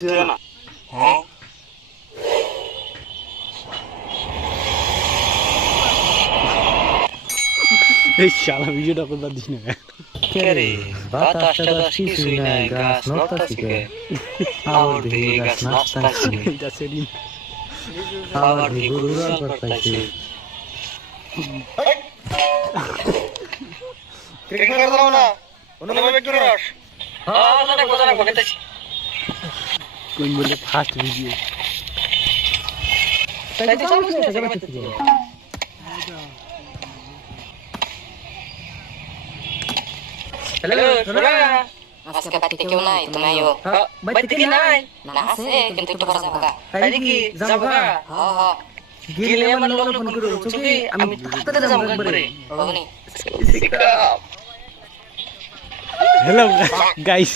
না হ্যাঁ এই শালা ভিডিওটা করবার দিস না রে বাতাসটা কিছুই নাই গাছ নড়তাছে কে আবার দিকে গাছ নাচতাছে এটা সেদিন আবার দিকে গুরুরাল করতাছে ক্রিকেট খেলা দাও না অন্যভাবে একটু রস হ্যাঁ জানা গোজানা বকেতাছি কোন বলে ফার্স্ট ভিডিও তাই তো সামনে থেকে জায়গা পেতে দিও হ্যালো শোনা আজকে বাড়িতে কেউ নাই তুমি আইও বাইতে কি নাই না আছে কিন্তু একটু পরে যাবো গা তাই কি যাবো না হ্যাঁ হ্যাঁ গেলে আমার লগে ফোন করো চুকি আমি তাড়াতাড়ি যাবো একবারে ওগুনি হ্যালো গাইস